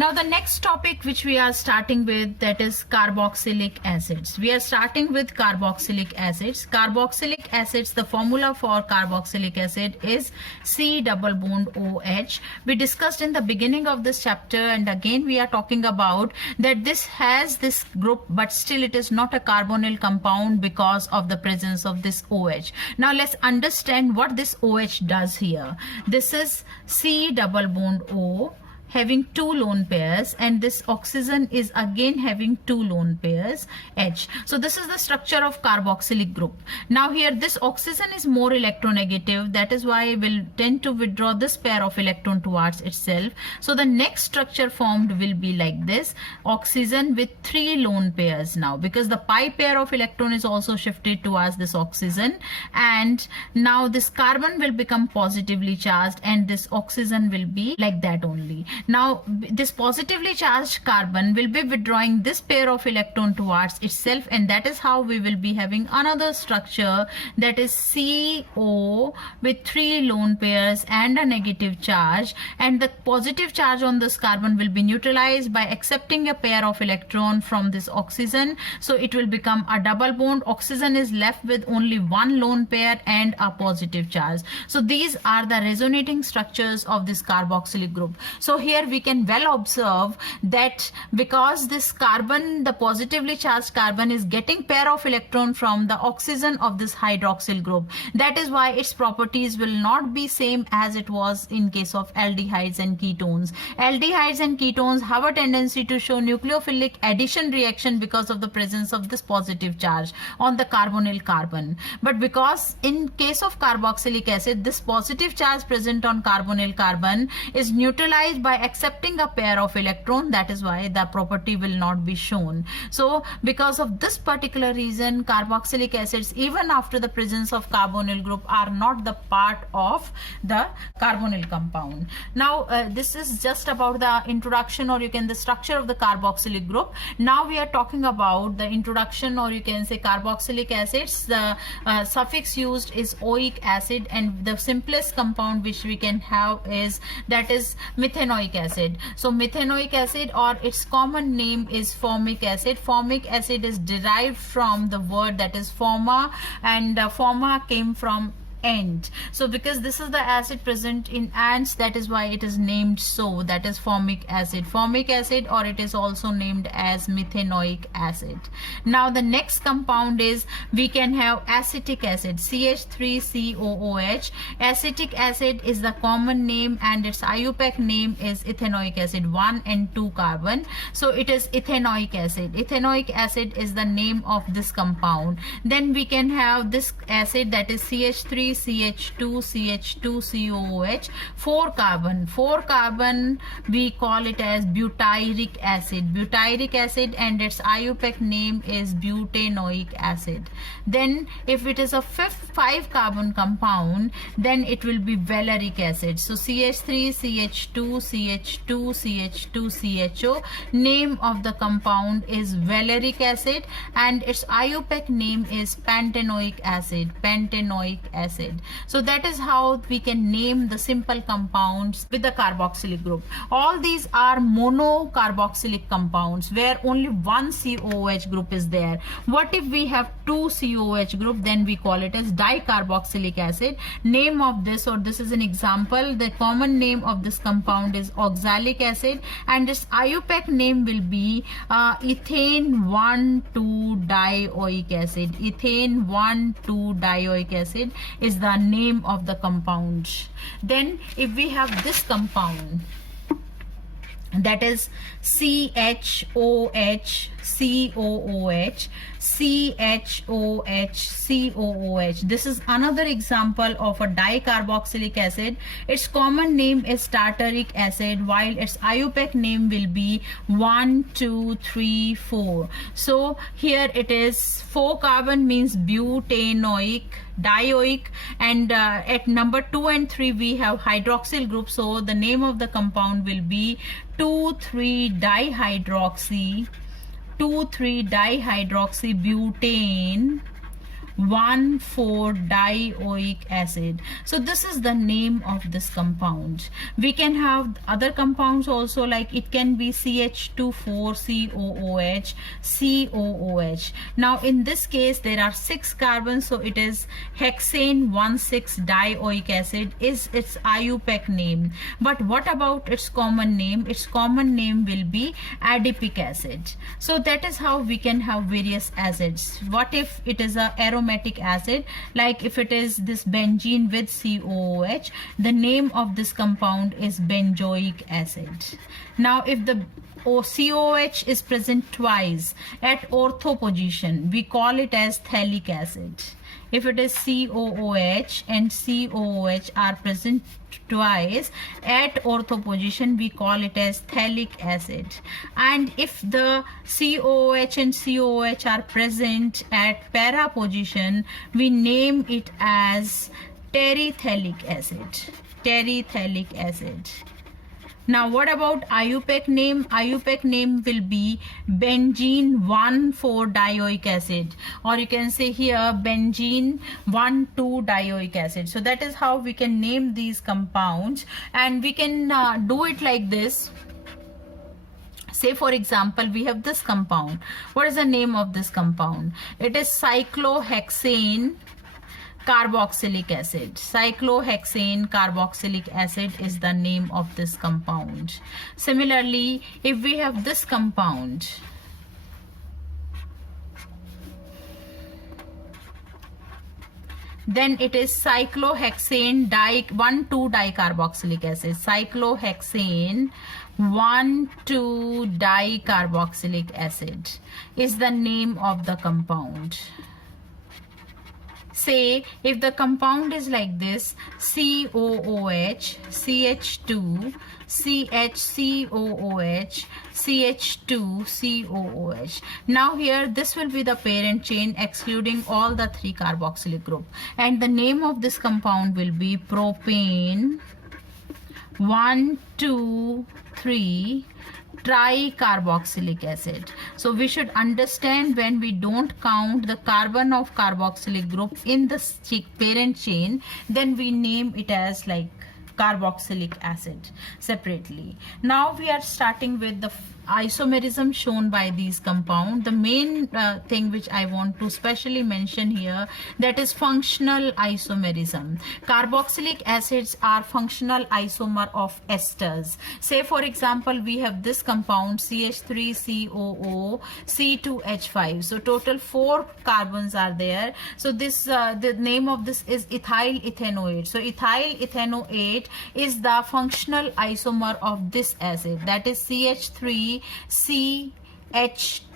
Now the next topic which we are starting with, that is carboxylic acids. We are starting with carboxylic acids. Carboxylic acids, the formula for carboxylic acid is C double bond OH. We discussed in the beginning of this chapter, and again we are talking about that this has this group, but still it is not a carbonyl compound because of the presence of this OH. Now let's understand what this OH does here. This is C double bond O having two lone pairs, and this oxygen is again having two lone pairs H. So this is the structure of carboxylic group. Now here this oxygen is more electronegative, that is why we'll tend to withdraw this pair of electron towards itself. So the next structure formed will be like this, oxygen with three lone pairs now, because the pi pair of electron is also shifted towards this oxygen, and now this carbon will become positively charged and this oxygen will be like that only. Now this positively charged carbon will be withdrawing this pair of electron towards itself, and that is how we will be having another structure, that is CO with three lone pairs and a negative charge, and the positive charge on this carbon will be neutralized by accepting a pair of electron from this oxygen. So it will become a double bond. Oxygen is left with only one lone pair and a positive charge. So these are the resonating structures of this carboxylic group. So here we can well observe that because this carbon, the positively charged carbon, is getting pair of electron from the oxygen of this hydroxyl group, that is why its properties will not be same as it was in case of aldehydes and ketones. Aldehydes and ketones have a tendency to show nucleophilic addition reaction because of the presence of this positive charge on the carbonyl carbon, but because in case of carboxylic acid, this positive charge present on carbonyl carbon is neutralized by accepting a pair of electron, that is why the property will not be shown. So because of this particular reason, carboxylic acids, even after the presence of carbonyl group, are not the part of the carbonyl compound. Now this is just about the introduction, or you can the structure of the carboxylic group. Now we are talking about the introduction, or you can say carboxylic acids. The suffix used is oic acid, and the simplest compound which we can have is that is methanoic acid. So methanoic acid, or its common name is formic acid. Formic acid is derived from the word that is forma, and forma came from ant. So because this is the acid present in ants, that is why it is named so, that is formic acid. Formic acid, or it is also named as methanoic acid. Now the next compound is, we can have acetic acid, CH3COOH. Acetic acid is the common name, and its IUPAC name is ethanoic acid, 1 and 2 carbon. So it is ethanoic acid. Ethanoic acid is the name of this compound. Then we can have this acid, that is CH3 CH2CH2COOH, 4 carbon. 4 carbon we call it as butyric acid. Butyric acid, and its IUPAC name is butanoic acid. Then if it is a 5 carbon compound, then it will be valeric acid. So CH3CH2CH2CH2CHO, name of the compound is valeric acid, and its IUPAC name is pantanoic acid. Pantanoic acid. So that is how we can name the simple compounds with the carboxylic group. All these are monocarboxylic compounds where only one COOH group is there. What if we have two COOH group? Then we call it as dicarboxylic acid. Name of this, or this is an example, the common name of this compound is oxalic acid, and its IUPAC name will be ethane 1,2-dioic acid. Ethane 1,2-dioic acid is the name of the compound. Then if we have this compound, that is CHOH COOH, CHOH COOH. This is another example of a dicarboxylic acid. Its common name is tartaric acid, while its IUPAC name will be 1, 2, 3, 4. So here it is 4 carbon means butanoic, dioic, and at number 2 and 3 we have hydroxyl group. So the name of the compound will be 2,3-dihydroxy, 2,3-dihydroxybutane 1,4-dioic acid. So this is the name of this compound. We can have other compounds also, like it can be CH2,4-COOH, COOH. Now in this case there are 6 carbons, so it is hexane 1,6-dioic acid is its IUPAC name. But what about its common name? Its common name will be adipic acid. So that is how we can have various acids. What if it is a aromatic acid, like if it is this benzene with COOH, the name of this compound is benzoic acid. Now if the COOH is present twice at ortho position, we call it as phthalic acid. If it is COOH and COOH are present twice at ortho position, we call it as phthalic acid. And if the COOH and COOH are present at para position, we name it as terephthalic acid. Terephthalic acid. Now what about IUPAC name? IUPAC name will be benzene 1,4-dioic acid, or you can say here benzene 1,2-dioic acid. So that is how we can name these compounds, and we can do it like this. Say for example, we have this compound. What is the name of this compound? It is cyclohexane carboxylic acid. Cyclohexane carboxylic acid is the name of this compound. Similarly, if we have this compound, then it is cyclohexane 1,2-dicarboxylic acid. Cyclohexane 1,2-dicarboxylic acid is the name of the compound. Say if the compound is like this, COOH, CH2, CHCOOH, CH2, COOH. Now here this will be the parent chain excluding all the 3 carboxylic group, and the name of this compound will be propane 1,2,3 tricarboxylic acid. So we should understand, when we don't count the carbon of carboxylic group in the parent chain, then we name it as like carboxylic acid separately. Now we are starting with the isomerism shown by these compounds. The main thing which I want to specially mention here, that is functional isomerism. Carboxylic acids are functional isomer of esters. Say for example, we have this compound CH3COO C2H5. So total 4 carbons are there. So this the name of this is ethyl ethanoate. So ethyl ethanoate is the functional isomer of this acid, that is CH3CH2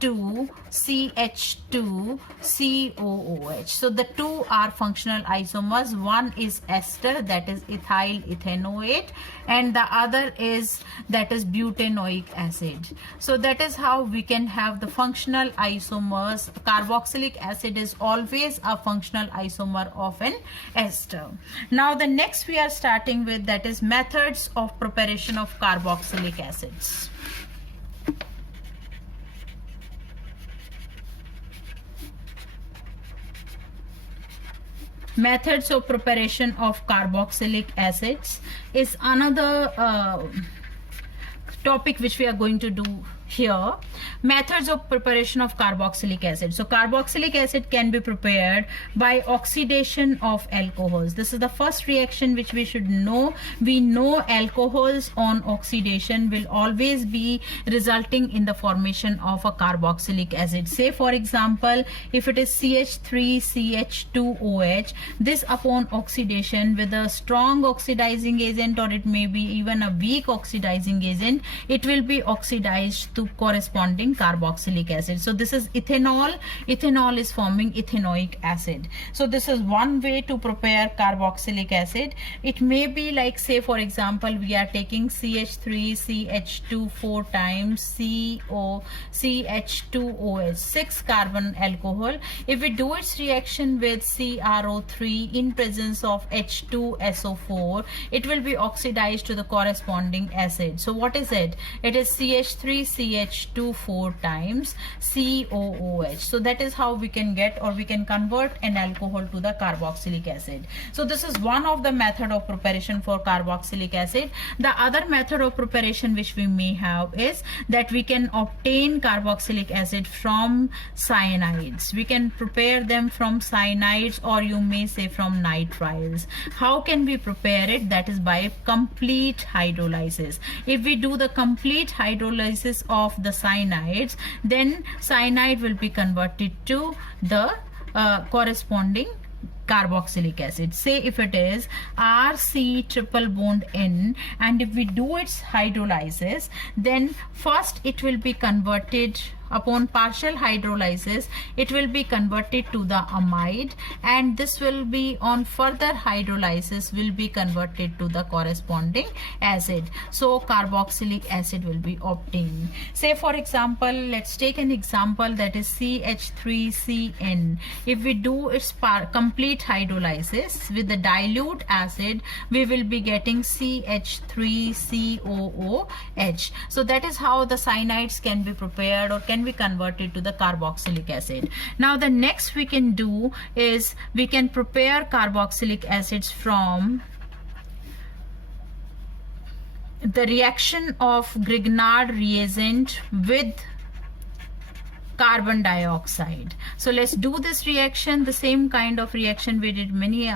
CH2COOH. So the 2 are functional isomers. One is ester, that is ethyl ethanoate, and the other is butanoic acid. So that is how we can have the functional isomers. Carboxylic acid is always a functional isomer of an ester. Now the next we are starting with, that is methods of preparation of carboxylic acids. Methods of preparation of carboxylic acids is another topic which we are going to do here. Methods of preparation of carboxylic acid. So carboxylic acid can be prepared by oxidation of alcohols. This is the first reaction which we should know. We know alcohols on oxidation will always be resulting in the formation of a carboxylic acid. Say for example, if it is CH3CH2OH, this upon oxidation with a strong oxidizing agent, or it may be even a weak oxidizing agent, it will be oxidized to corresponding carboxylic acid. So this is ethanol. Ethanol is forming ethanoic acid. So this is one way to prepare carboxylic acid. It may be like, say for example, we are taking CH3CH2 4 times CH2OH, 6 carbon alcohol. If we do its reaction with CrO3 in presence of H2SO4, it will be oxidized to the corresponding acid. So what is it? It is CH3CH CH2 4 times COOH. So that is how we can get, or we can convert an alcohol to the carboxylic acid. So this is one of the method of preparation for carboxylic acid. The other method of preparation which we may have is that we can obtain carboxylic acid from cyanides. We can prepare them from cyanides, or you may say from nitriles. How can we prepare it? That is by complete hydrolysis. If we do the complete hydrolysis of the cyanides, then cyanide will be converted to the corresponding carboxylic acid. Say if it is RC triple bond N, and if we do its hydrolysis, then first it will be converted, upon partial hydrolysis it will be converted to the amide, and this will be on further hydrolysis will be converted to the corresponding acid. So carboxylic acid will be obtained. Say for example, let's take an example, that is CH3CN. If we do its complete hydrolysis with the dilute acid, we will be getting CH3COOH. So that is how the cyanides can be prepared, or can be converted to the carboxylic acid. Now the next we can do is we can prepare carboxylic acids from the reaction of Grignard reagent with carbon dioxide. So let's do this reaction, the same kind of reaction we did many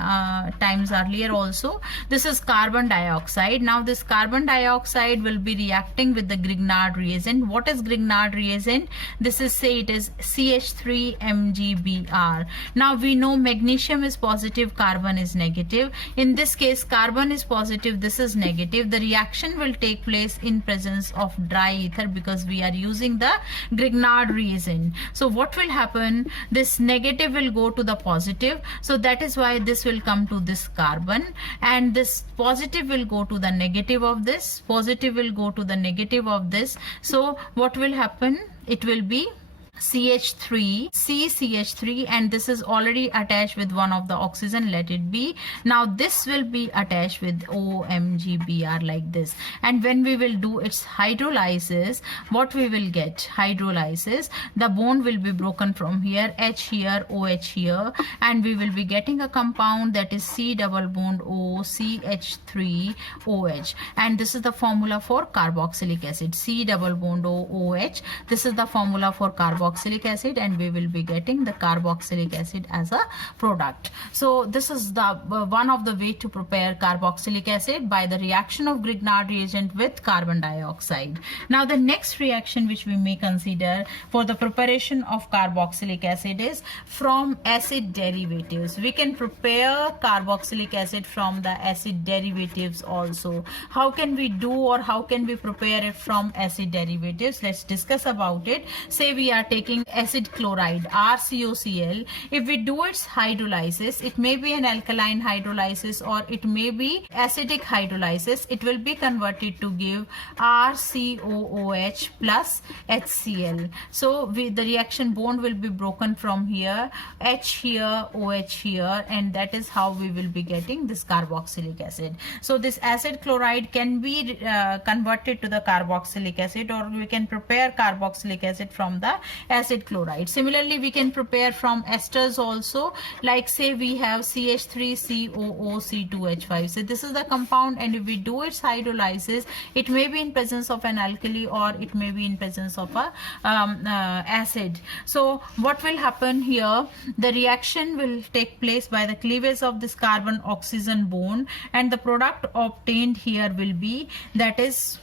times earlier also. This is carbon dioxide. Now this carbon dioxide will be reacting with the Grignard reagent. What is Grignard reagent? This is, say it is CH3MgBr. Now we know magnesium is positive, carbon is negative. In this case carbon is positive, this is negative. The reaction will take place in presence of dry ether, because we are using the Grignard reagent. So what will happen? This negative will go to the positive, so that is why this will come to this carbon, and this positive will go to the negative of this, positive will go to the negative of this. So what will happen? It will be CH3, CCH3, and this is already attached with one of the oxygen, let it be. Now this will be attached with OMgBr like this, and when we will do its hydrolysis, what we will get? Hydrolysis, the bond will be broken from here, H here, OH here, and we will be getting a compound that is C double bond O CH3OH, and this is the formula for carboxylic acid, C double bond O OH. This is the formula for carboxylic acid, and we will be getting the carboxylic acid as a product. So this is the one of the way to prepare carboxylic acid, by the reaction of Grignard reagent with carbon dioxide. Now the next reaction which we may consider for the preparation of carboxylic acid is from acid derivatives. We can prepare carboxylic acid from the acid derivatives also. How can we do, or how can we prepare it from acid derivatives? Let's discuss about it. Say we are taking acid chloride, RCOCl. If we do its hydrolysis, it may be an alkaline hydrolysis, or it may be acidic hydrolysis. It will be converted to give RCOOH plus HCl. So the reaction bond will be broken from here, H here, OH here, and that is how we will be getting this carboxylic acid. So this acid chloride can be converted to the carboxylic acid, or we can prepare carboxylic acid from the acid chloride. Similarly, we can prepare from esters also, like say we have CH3COOC2H5. So this is the compound, and if we do its hydrolysis, it may be in presence of an alkali, or it may be in presence of a acid. So what will happen here? The reaction will take place by the cleavage of this carbon oxygen bond, and the product obtained here will be, that is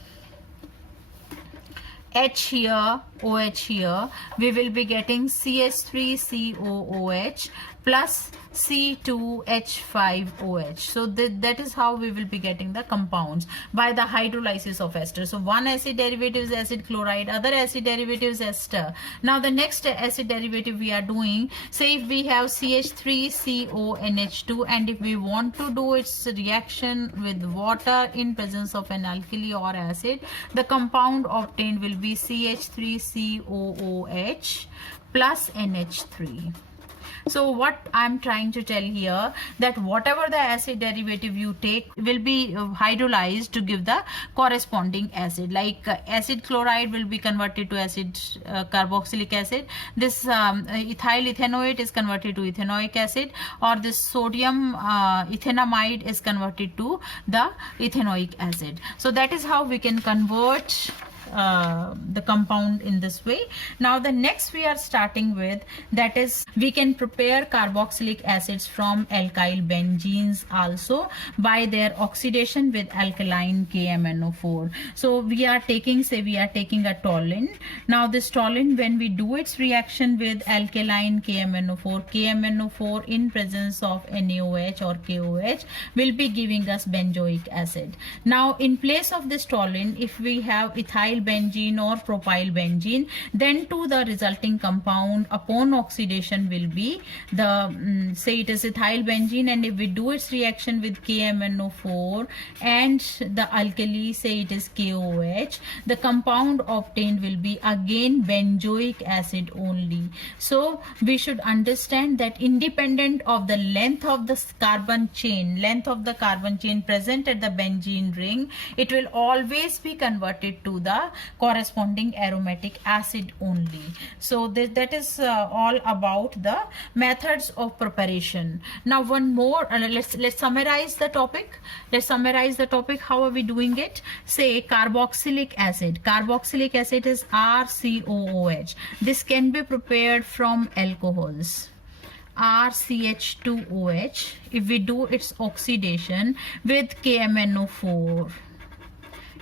H here, OH here. We will be getting CH3COOH plus C2H5OH. So that is how we will be getting the compounds by the hydrolysis of ester. So one acid derivative is acid chloride, other acid derivative is ester. Now the next acid derivative we are doing, say if we have CH3CONH2, and if we want to do its reaction with water in presence of an alkali or acid, the compound obtained will be CH3COOH plus NH3. So what I'm trying to tell here, that whatever the acid derivative you take will be hydrolyzed to give the corresponding acid. Like acid chloride will be converted to acid carboxylic acid. This ethyl ethanoate is converted to ethanoic acid, or this sodium ethanamide is converted to the ethanoic acid. So that is how we can convert the compound in this way. Now the next we are starting with, that is we can prepare carboxylic acids from alkyl benzenes also by their oxidation with alkaline KMnO4. So we are taking, say we are taking a toluene. Now this toluene, when we do its reaction with alkaline KMnO4, KMnO4 in presence of NaOH or KOH will be giving us benzoic acid. Now in place of this toluene, if we have ethyl benzene or propyl benzene, then to the resulting compound upon oxidation will be the say it is ethyl benzene, and if we do its reaction with KMnO4 and the alkali, say it is KOH, the compound obtained will be again benzoic acid only. So we should understand that independent of the length of the carbon chain present at the benzene ring, it will always be converted to the corresponding aromatic acid only. So that is all about the methods of preparation. Now one more, let's summarize the topic. How are we doing it? Say carboxylic acid is RCOOH. This can be prepared from alcohols, RCH2OH, if we do its oxidation with KMnO4,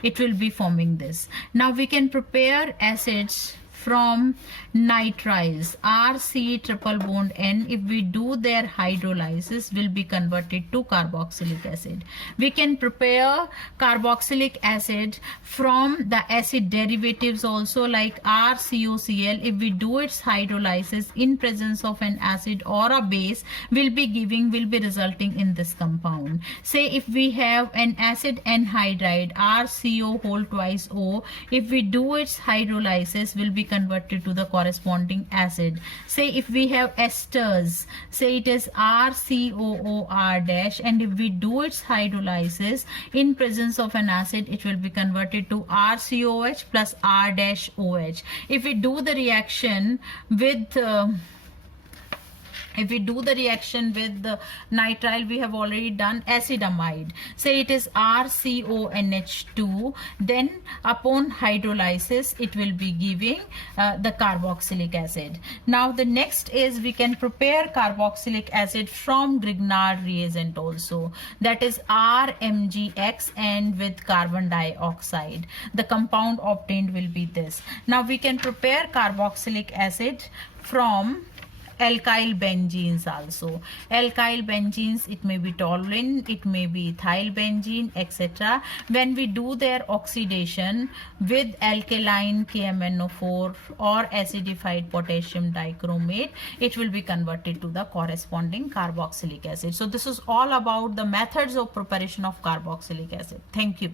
it will be forming this. Now we can prepare acids from nitriles, RC triple bond N, if we do their hydrolysis will be converted to carboxylic acid. We can prepare carboxylic acid from the acid derivatives also, like RCOCl, if we do its hydrolysis in presence of an acid or a base will be resulting in this compound. Say if we have an acid anhydride, RCO whole twice O, if we do its hydrolysis will be converted to the corresponding acid. Say if we have esters, say it is RCOOR dash, and if we do its hydrolysis in presence of an acid, it will be converted to RCOH plus R dash OH. If we do the reaction with the nitrile, we have already done acidamide. Say it is RCONH2, then upon hydrolysis it will be giving the carboxylic acid. Now the next is we can prepare carboxylic acid from Grignard reagent also, that is RMgX and with carbon dioxide. The compound obtained will be this. Now we can prepare carboxylic acid from alkyl benzenes also. Alkyl benzenes, it may be toluene, it may be ethyl benzene, etc. When we do their oxidation with alkaline KMnO4 or acidified potassium dichromate, it will be converted to the corresponding carboxylic acid. So this is all about the methods of preparation of carboxylic acid. Thank you.